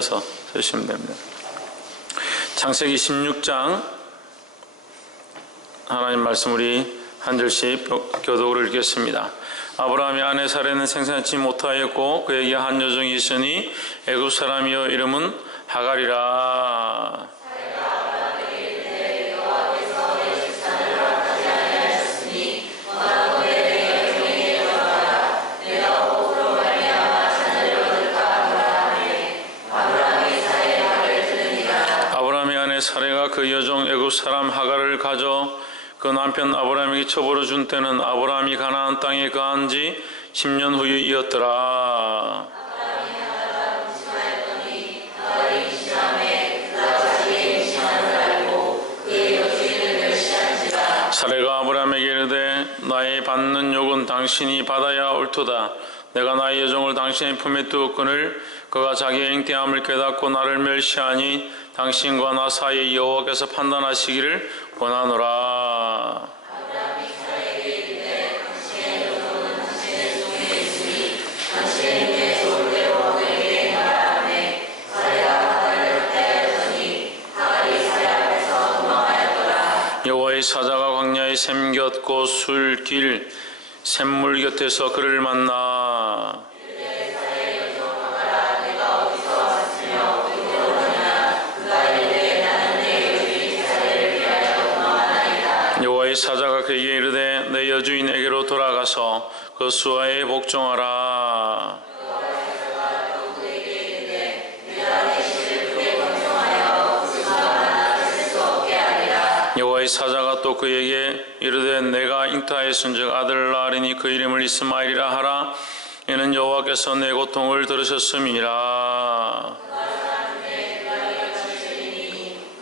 쓰시면 됩니다. 창세기 16장 하나님 말씀 우리 한 절씩 교독으로 읽겠습니다. 아브라함이 아내 사레는 생산치 못하였고 그에게 한 여종이 있으니 애굽 사람이여 이름은 하갈이라. 사레가 그 여종 애굽 사람 하갈을 가져 그 남편 아브라함에게 처벌을 준 때는 아브라함이 가나안 땅에 거한 지 10년 후이었더라. 사레가 아브라함에게 이르되 나의 받는 욕은 당신이 받아야 옳도다. 내가 나의 여종을 당신의 품에 두었거늘 그가 자기의 잉태함을 깨닫고 나를 멸시하니 당신과 나 사이에 여호와께서 판단하시기를 원하노라. 아브라함이 사레에게 이르되 당신의 여종은 당신의 종에 있으니 당신의 흉내 좋을 대로 그에게 행하라하매 사레가 하갈을 따르더니 하갈이 사레 앞에서 도망하였더라. 여호와의 사자가 광야의 샘 곁 곧 술 길 샘물 곁에서 그를 만나 이르되 사레의 여종 하갈아 내가 어디서 왔으며 어디로 가냐. 그가 이르되 나는 내 여주인 사레를 피하여 도망하나이다. 여호와의 사자가 그에게 이르되 내 여주인에게로 돌아가서 그 수하에 복종하라. 여호와의 사자가 또 그에게 이르되 내가 내 시를 그에 걱정하여 수가 만나 쓸 수 없게 하리라. 여호와의 사자가 또 그에게 이르되 내가 잉타하였은즉 아들을 낳으리니 그 이름을 이스마엘이라 하라. 이는 여호와께서 내 고통을 들으셨음이라.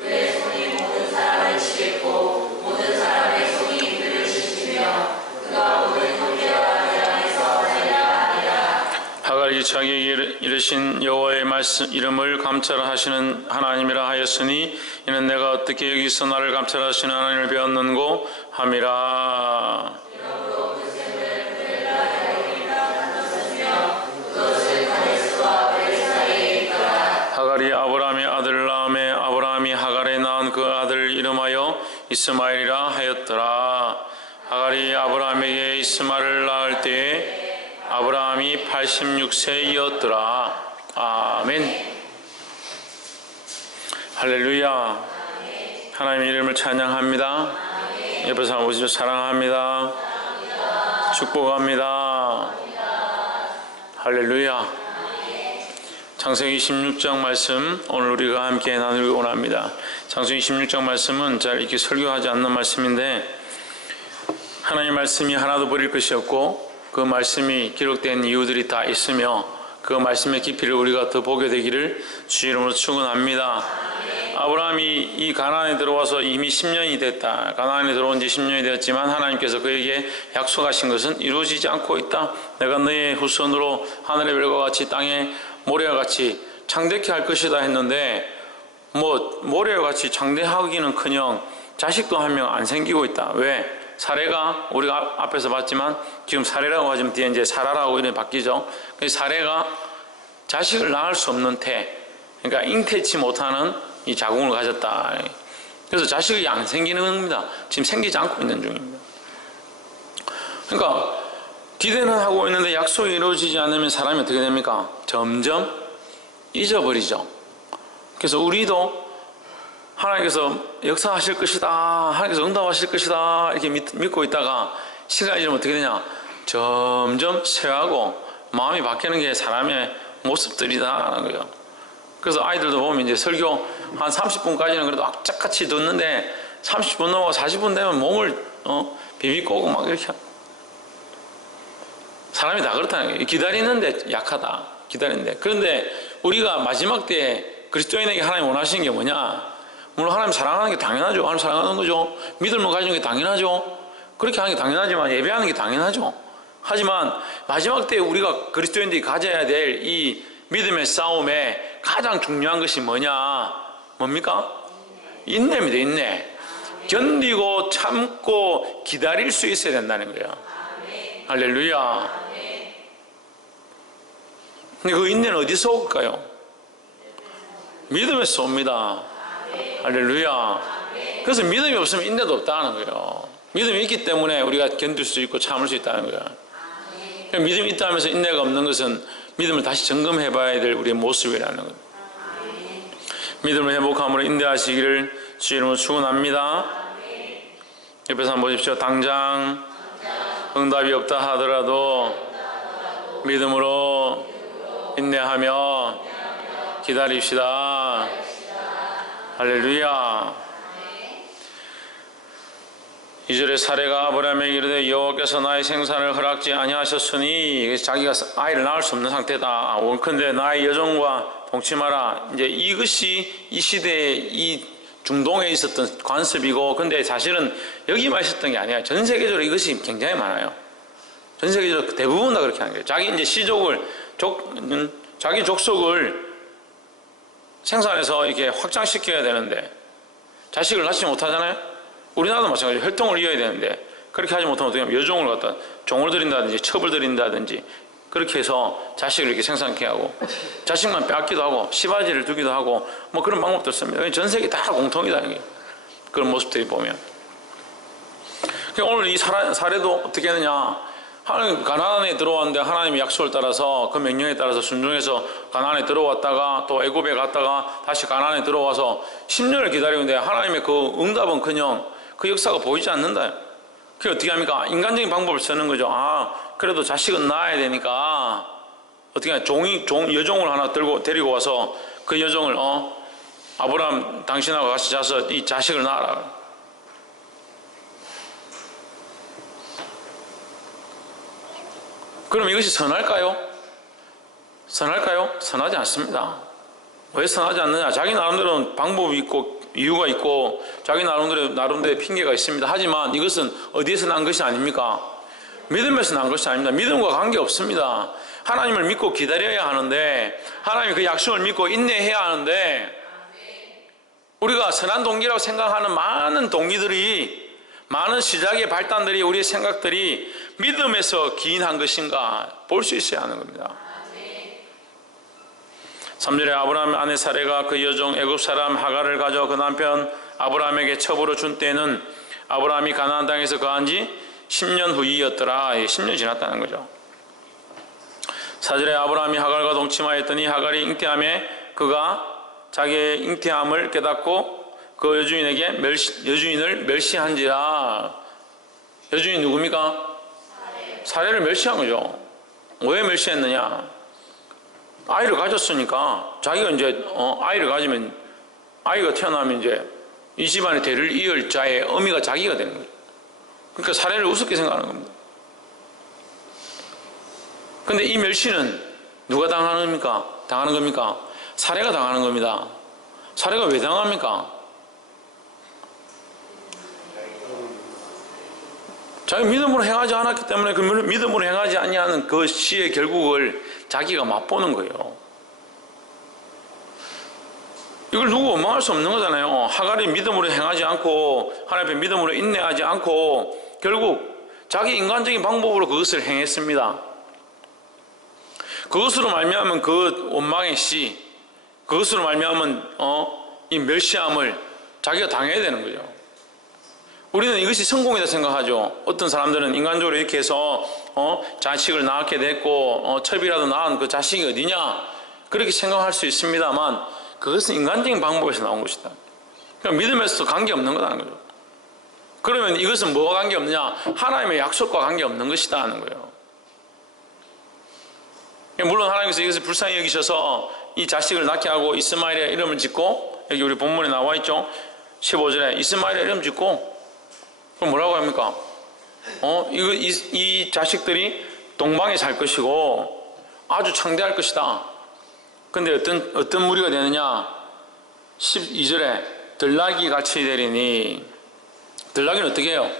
그의 손이 모든 사람을 치겠고 모든 사람의 손이 그를 치시며 그가 모든 형제와 재앙에서 살리라 하리라. 하갈이 자기에게 이르신 여호와의 말씀 이름을 감찰하시는 하나님이라 하였으니 이는 내가 어떻게 여기서 나를 감찰하시는 하나님을 배웠는고 함이라. 이러므로 그 샘을 그들과 여기라 불렀으며 그것을 가데스와 베레 사이에 있더라. 하갈이 아브라함의 아들을 낳음에 아브라함이 하갈에 낳은 그 아들 이름하여 이스마엘이라 하였더라. 하갈이 아브라함에게 이스마엘을 낳을 때에 아브라함이 86세이었더라. 아멘. 할렐루야. 하나님의 이름을 찬양합니다. 옆에 사람 오시죠. 사랑합니다. 축복합니다. 할렐루야. 창세기 16장 말씀 오늘 우리가 함께 나누기 원합니다. 창세기 16장 말씀은 잘 이렇게 설교하지 않는 말씀인데 하나님의 말씀이 하나도 버릴 것이 없고 그 말씀이 기록된 이유들이 다 있으며 그 말씀의 깊이를 우리가 더 보게 되기를 주 이름으로 축원합니다. 아브라함이 이 가나안에 들어와서 이미 10년이 됐다. 가나안에 들어온 지 10년이 되었지만 하나님께서 그에게 약속하신 것은 이루어지지 않고 있다. 내가 너의 후손으로 하늘의 별과 같이 땅의 모래와 같이 창대케 할 것이다 했는데 모래와 같이 창대하기는커녕 자식도 한 명 안 생기고 있다. 왜? 사레가 우리가 앞에서 봤지만 지금 사레라고 하지만 뒤에 이제 사라라고 이름이 바뀌죠. 사레가 자식을 낳을 수 없는 태, 그러니까 잉태치 못하는 이 자궁을 가졌다. 그래서 자식이 안 생기는 겁니다. 지금 생기지 않고 있는 중입니다. 그러니까 기대는 하고 있는데 약속이 이루어지지 않으면 사람이 어떻게 됩니까? 점점 잊어버리죠. 그래서 우리도 하나님께서 역사하실 것이다, 하나님께서 응답하실 것이다 이렇게 믿고 있다가 시간이 지나면 어떻게 되냐? 점점 쇠하고 마음이 바뀌는 게 사람의 모습들이다라는 거예요. 그래서 아이들도 보면 이제 설교 한 30분까지는 그래도 악착같이 듣는데 30분 넘어가 40분 되면 몸을 비비꼬고 막 이렇게 사람이 다 그렇다는 거예요. 기다리는데 약하다. 기다리는데. 그런데 우리가 마지막 때에 그리스도인에게 하나님 원하시는 게 뭐냐? 물론 하나님 사랑하는 게 당연하죠. 하나님 사랑하는 거죠. 믿음을 가지는 게 당연하죠. 그렇게 하는 게 당연하지만 예배하는 게 당연하죠. 하지만 마지막 때에 우리가 그리스도인들이 가져야 될 이 믿음의 싸움에 가장 중요한 것이 뭐냐? 뭡니까? 인내입니다. 인내. 견디고 참고 기다릴 수 있어야 된다는 거예요. 할렐루야. 근데 그 인내는 어디서 올까요? 믿음에서 옵니다. 할렐루야. 그래서 믿음이 없으면 인내도 없다는 거예요. 믿음이 있기 때문에 우리가 견딜 수 있고 참을 수 있다는 거예요. 그러니까 믿음이 있다 하면서 인내가 없는 것은 믿음을 다시 점검해 봐야 될 우리의 모습이라는 거예요. 믿음을 회복함으로 인내하시기를 주의 이름으로 축원합니다. 옆에서 한번 보십시오. 당장 응답이 없다 하더라도 믿음으로 인내하며 기다립시다. 할렐루야. 2절의 사례가 아브라함에게 이르되 여호와께서 나의 생산을 허락지 아니하셨으니 자기가 아이를 낳을 수 없는 상태다. 원컨대 나의 여종과 동침하라. 이제 이것이 이 시대의 이 중동에 있었던 관습이고, 근데 사실은 여기만 있었던 게 아니야. 전 세계적으로 이것이 굉장히 많아요. 전 세계적으로 대부분 다 그렇게 하는 거예요. 자기 이제 시족을 자기 족속을 생산해서 이렇게 확장시켜야 되는데 자식을 낳지 못하잖아요. 우리나라도 마찬가지로 혈통을 이어야 되는데 그렇게 하지 못하면 어떻게 하면 여종을 갖다 종을 들인다든지 첩을 들인다든지 그렇게 해서 자식을 이렇게 생산케 하고 자식만 빼앗기도 하고 시바지를 두기도 하고 뭐 그런 방법도 씁니다. 전 세계 다 공통이다. 이게. 그런 모습들이 보면. 오늘 이 사례도 어떻게 하느냐. 하나님 가나안에 들어왔는데 하나님의 약속을 따라서 그 명령에 따라서 순종해서 가나안에 들어왔다가 또 애굽에 갔다가 다시 가나안에 들어와서 10년을 기다리는데 하나님의 그 응답은커녕 그 역사가 보이지 않는다. 그게 어떻게 합니까? 인간적인 방법을 쓰는 거죠. 그래도 자식은 낳아야 되니까 어떻게 하냐. 여종을 하나 데리고 와서 그 여종을 아브라함 당신하고 같이 자서 이 자식을 낳아라. 그럼 이것이 선할까요? 선할까요? 선하지 않습니다. 왜 선하지 않느냐? 자기 나름대로는 방법이 있고 이유가 있고 자기 나름대로의 핑계가 있습니다. 하지만 이것은 어디에서 난 것이 아닙니까? 믿음에서 난 것이 아닙니다. 믿음과 관계없습니다. 하나님을 믿고 기다려야 하는데 하나님의 그 약속을 믿고 인내해야 하는데 우리가 선한 동기라고 생각하는 많은 동기들이 많은 시작의 발단들이 우리의 생각들이 믿음에서 기인한 것인가 볼 수 있어야 하는 겁니다. 3절에 아브라함 아내 사레가 그 여종 애굽 사람 하갈을 가져 그 남편 아브라함에게 첩으로 준 때에는 아브라함이 가나안 땅에서 거한 지 10년 후이었더라. 10년 지났다는 거죠. 4절에 아브라함이 하갈과 동침하였더니 하갈이 잉태함에 그가 자기의 잉태함을 깨닫고 그 여주인을 멸시한지라. 여주인이 누굽니까? 사례를 멸시한 거죠. 왜 멸시했느냐? 아이를 가졌으니까 자기가 이제 아이를 가지면 아이가 태어나면 이제 이 집안의 대를 이을 자의 어미가 자기가 되는 거죠. 그러니까 사례를 우습게 생각하는 겁니다. 그런데 이 멸시는 누가 당하는 겁니까? 사례가 당하는 겁니다. 사례가 왜 당합니까? 자기 믿음으로 행하지 않았기 때문에 그 믿음으로 행하지 아니하는 그 시의 결국을 자기가 맛보는 거예요. 이걸 누구 원망할 수 없는 거잖아요. 하갈이 믿음으로 행하지 않고 하나님 앞에 믿음으로 인내하지 않고 결국 자기 인간적인 방법으로 그것을 행했습니다. 그것으로 말미암은 그 원망의 시, 그것으로 말미암은 이 멸시함을 자기가 당해야 되는 거죠. 우리는 이것이 성공이다 생각하죠. 어떤 사람들은 인간적으로 이렇게 해서 자식을 낳게 됐고 첩이라도 낳은 그 자식이 어디냐 그렇게 생각할 수 있습니다만 그것은 인간적인 방법에서 나온 것이다. 그러니까 믿음에서도 관계없는 거라는 거죠. 그러면 이것은 뭐와 관계없느냐? 하나님의 약속과 관계없는 것이다 하는 거예요. 물론 하나님께서 이것을 불쌍히 여기셔서 이 자식을 낳게 하고 이스마엘의 이름을 짓고 여기 우리 본문에 나와 있죠. 15절에 이스마엘의 이름 짓고 그럼 뭐라고 합니까? 이 자식들이 동방에 살 것이고 아주 창대할 것이다. 근데 어떤 무리가 되느냐? 12절에 들나귀 같이 되리니. 들나귀는 어떻게 해요?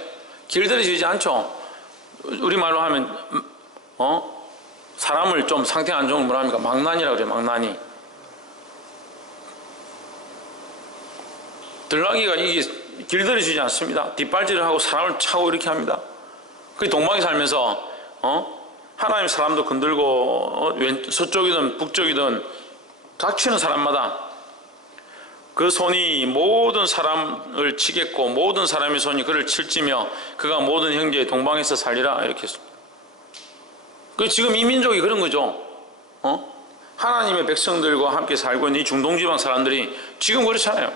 길들여 지지 않죠? 우리말로 하면 사람을 좀 상태 안 좋은 걸 뭐라 합니까? 망나니라고 그래요. 망나니. 들나귀가 이게 길들여지지 않습니다. 뒷발질을 하고 사람을 차고 이렇게 합니다. 그 동방에 살면서 하나님 사람도 건들고 서쪽이든 북쪽이든 닥치는 사람마다 그 손이 모든 사람을 치겠고 모든 사람의 손이 그를 칠지며 그가 모든 형제의 동방에서 살리라 이렇게 했습니다. 그 지금 이 민족이 그런 거죠. 하나님의 백성들과 함께 살고 있는 이 중동지방 사람들이 지금 그렇잖아요.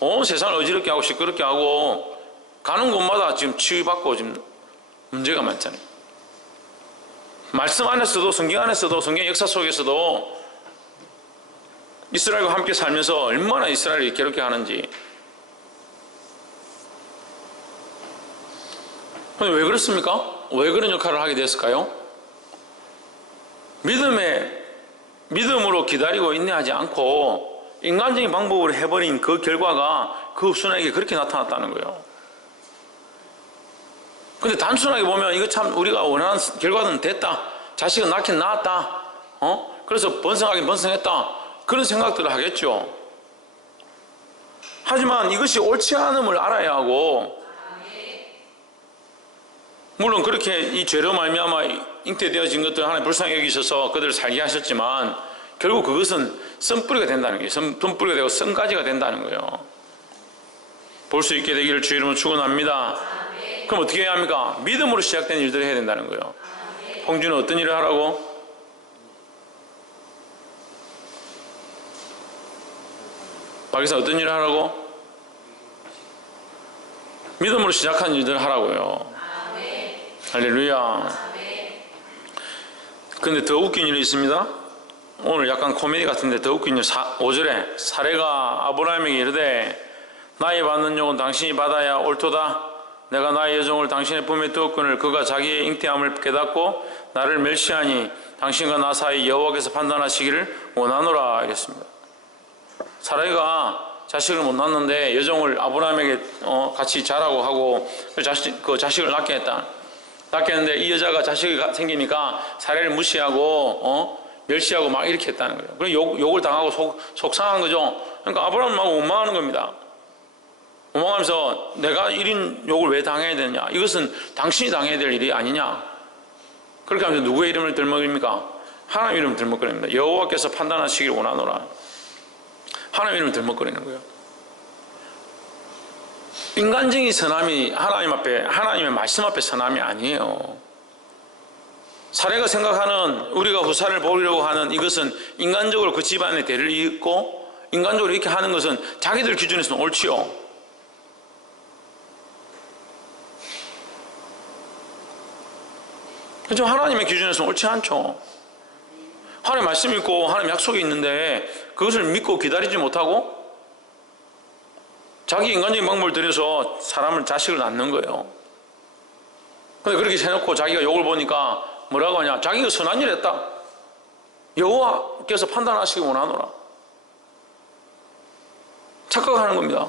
온 세상을 어지럽게 하고 시끄럽게 하고 가는 곳마다 지금 치유받고 지금 문제가 많잖아요. 말씀 안에서도 성경 안에서도 성경 역사 속에서도 이스라엘과 함께 살면서 얼마나 이스라엘을 괴롭게 하는지. 근데 왜 그렇습니까? 왜 그런 역할을 하게 됐을까요? 믿음으로 기다리고 인내하지 않고 인간적인 방법으로 해버린 그 결과가 그 후손에게 그렇게 나타났다는 거예요. 근데 단순하게 보면 이거 참 우리가 원하는 결과는 됐다. 자식은 낳긴 낳았다. 그래서 번성하긴 번성했다. 그런 생각들을 하겠죠. 하지만 이것이 옳지 않음을 알아야 하고, 물론 그렇게 이 죄로 말미암아 잉태되어진 것들 하나님 불쌍히 여기셔서 그들을 살게 하셨지만 결국 그것은 쓴뿌리가 된다는 거예요. 돈뿌리가 되고 쓴가지가 된다는 거예요. 볼 수 있게 되기를 주 이름으로 축원합니다. 그럼 어떻게 해야 합니까? 믿음으로 시작된 일들을 해야 된다는 거예요. 홍준은 어떤 일을 하라고? 박에서 어떤 일을 하라고? 믿음으로 시작한 일들을 하라고요. 할렐루야. 근데 더 웃긴 일이 있습니다. 오늘 약간 코미디 같은데 더 웃긴 일 5절에 사례가 아브라함에게 이르되 나의 받는 용은 당신이 받아야 옳도다. 내가 나의 여종을 당신의 품에 두었거늘 그가 자기의 잉태함을 깨닫고 나를 멸시하니 당신과 나 사이 여호와께서 판단하시기를 원하노라 이랬습니다. 사라이가 자식을 못 낳는데 여종을 아브라함에게 같이 자라고 하고 그 자식을 낳게 했다. 낳게 했는데 이 여자가 자식이 생기니까 사라이를 무시하고 멸시하고 막 이렇게 했다는 거예요. 그리고 욕을 당하고 속상한 거죠. 그러니까 아브라함하고 원망하는 겁니다. 원망하면서 내가 이런 욕을 왜 당해야 되느냐? 이것은 당신이 당해야 될 일이 아니냐? 그렇게 하면서 누구의 이름을 들먹입니까? 하나님의 이름을 들먹거립니다. 여호와께서 판단하시기를 원하노라. 하나님의 이름을 들먹거리는 거예요. 인간적인 선함이 하나님 앞에, 하나님의 말씀 앞에 선함이 아니에요. 사례가 생각하는, 우리가 후사를 보려고 하는 이것은 인간적으로 그 집안의 대를 잇고 인간적으로 이렇게 하는 것은 자기들 기준에서는 옳지요. 그렇죠? 하나님의 기준에서는 옳지 않죠. 하나님 말씀이 있고 하나님 약속이 있는데 그것을 믿고 기다리지 못하고 자기 인간적인 방법을 들여서 사람을 자식을 낳는 거예요. 근데 그렇게 해놓고 자기가 욕을 보니까 뭐라고 하냐? 자기가 선한 일 했다. 여호와께서 판단하시기 원하노라. 착각하는 겁니다.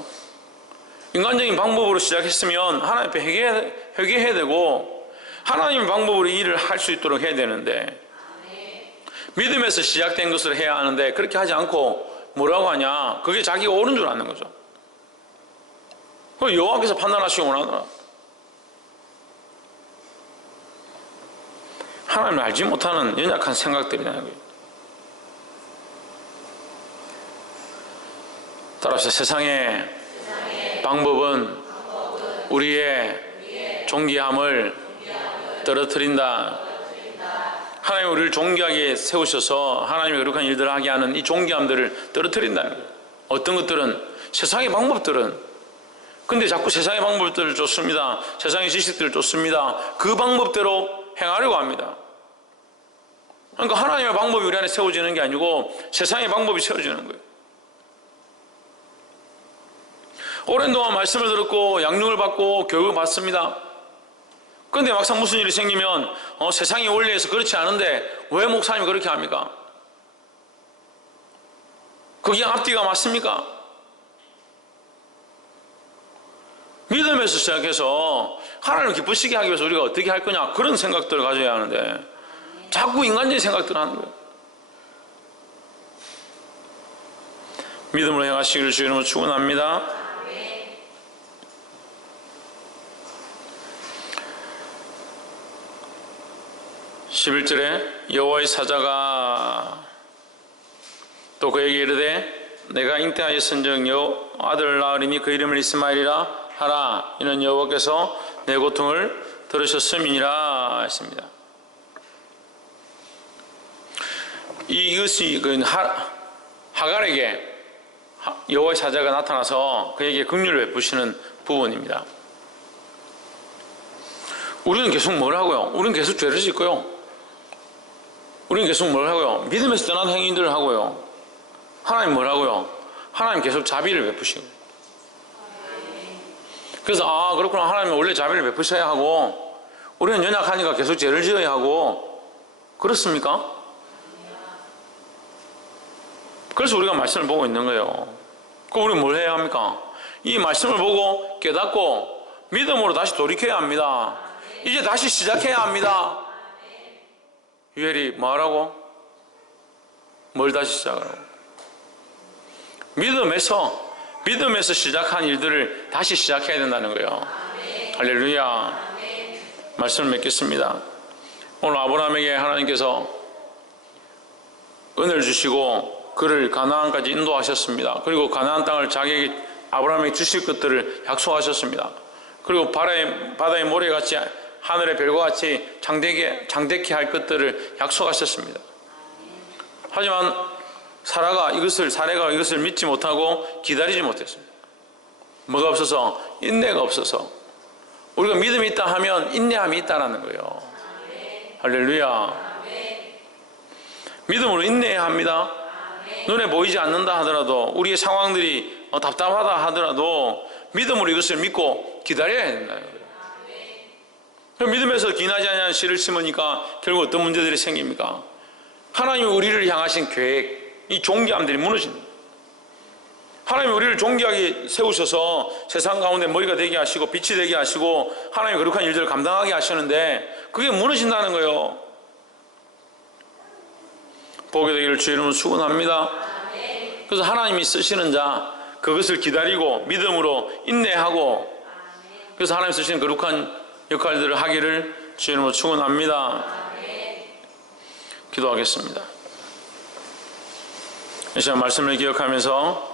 인간적인 방법으로 시작했으면 하나님 앞에 회개해야 되고 하나님의 방법으로 일을 할 수 있도록 해야 되는데 믿음에서 시작된 것을 해야 하는데 그렇게 하지 않고 뭐라고 하냐? 그게 자기가 옳은 줄 아는 거죠. 여호와께서 판단하시기 원하노라. 하나님을 알지 못하는 연약한 생각들이라는 거예요. 따라서 세상의 방법은 우리의 존귀함을 떨어뜨린다. 하나님이 우리를 존귀하게 세우셔서 하나님의 거룩한 일들을 하게 하는 이 존귀함들을 떨어뜨린다는 거예요. 어떤 것들은 세상의 방법들은 근데 자꾸 세상의 방법들을 쫓습니다. 세상의 지식들을 쫓습니다. 그 방법대로 행하려고 합니다. 그러니까 하나님의 방법이 우리 안에 세워지는 게 아니고 세상의 방법이 세워지는 거예요. 오랜 동안 말씀을 들었고 양육을 받고 교육을 받습니다. 그런데 막상 무슨 일이 생기면 세상의 원리에서 그렇지 않은데 왜 목사님이 그렇게 합니까? 그게 앞뒤가 맞습니까? 믿음에서 시작해서 하나님을 기쁘시게 하기 위해서 우리가 어떻게 할 거냐 그런 생각들을 가져야 하는데 자꾸 인간적인 생각들을 하는 거예요. 믿음으로 행하시기를 주 이름으로 축원합니다. 11절에 여호와의 사자가 또 그에게 이르되 내가 잉태하였은즉 아들을 낳으리니 그 이름을 이스마엘이라 하라. 이는 여호와께서 내 고통을 들으셨음이니라 했습니다. 이것이 하갈에게 여호와의 사자가 나타나서 그에게 긍휼을 베푸시는 부분입니다. 우리는 계속 뭘 하고요? 우리는 계속 죄를 짓고요. 우리는 계속 뭘 하고요? 믿음에서 떠난 행위들을 하고요. 하나님 뭘 하고요? 하나님 계속 자비를 베푸시고. 그래서 그렇구나. 하나님은 원래 자비를 베푸셔야 하고 우리는 연약하니까 계속 죄를 지어야 하고 그렇습니까? 그래서 우리가 말씀을 보고 있는 거예요. 그럼 우리는 뭘 해야 합니까? 이 말씀을 보고 깨닫고 믿음으로 다시 돌이켜야 합니다. 이제 다시 시작해야 합니다. 유엘이 뭐하라고? 뭘 다시 시작하라고? 믿음에서 시작한 일들을 다시 시작해야 된다는 거예요. 할렐루야. 말씀을 맺겠습니다. 오늘 아브라함에게 하나님께서 은혜를 주시고 그를 가나안까지 인도하셨습니다. 그리고 가나안 땅을 자기에게 아브라함에게 주실 것들을 약속하셨습니다. 그리고 바다의 모래같이 하늘의 별과 같이 장대케 할 것들을 약속하셨습니다. 하지만 사례가 이것을 믿지 못하고 기다리지 못했습니다. 뭐가 없어서? 인내가 없어서. 우리가 믿음이 있다 하면 인내함이 있다는 거예요. 할렐루야. 믿음으로 인내해야 합니다. 눈에 보이지 않는다 하더라도 우리의 상황들이 답답하다 하더라도 믿음으로 이것을 믿고 기다려야 된다는 거예요. 믿음에서 기나지 않는 씨를 심으니까 결국 어떤 문제들이 생깁니까? 하나님이 우리를 향하신 계획, 이 존귀함들이 무너집니다. 하나님이 우리를 존귀하게 세우셔서 세상 가운데 머리가 되게 하시고 빛이 되게 하시고 하나님의 거룩한 일들을 감당하게 하시는데 그게 무너진다는 거예요. 보게 되기를 주의 이름으로 축원합니다. 그래서 하나님이 쓰시는 자 그것을 기다리고 믿음으로 인내하고 그래서 하나님 쓰시는 거룩한 역할들을 하기를 주의 이름으로 축원합니다. 기도하겠습니다. 이 시간 말씀을 기억하면서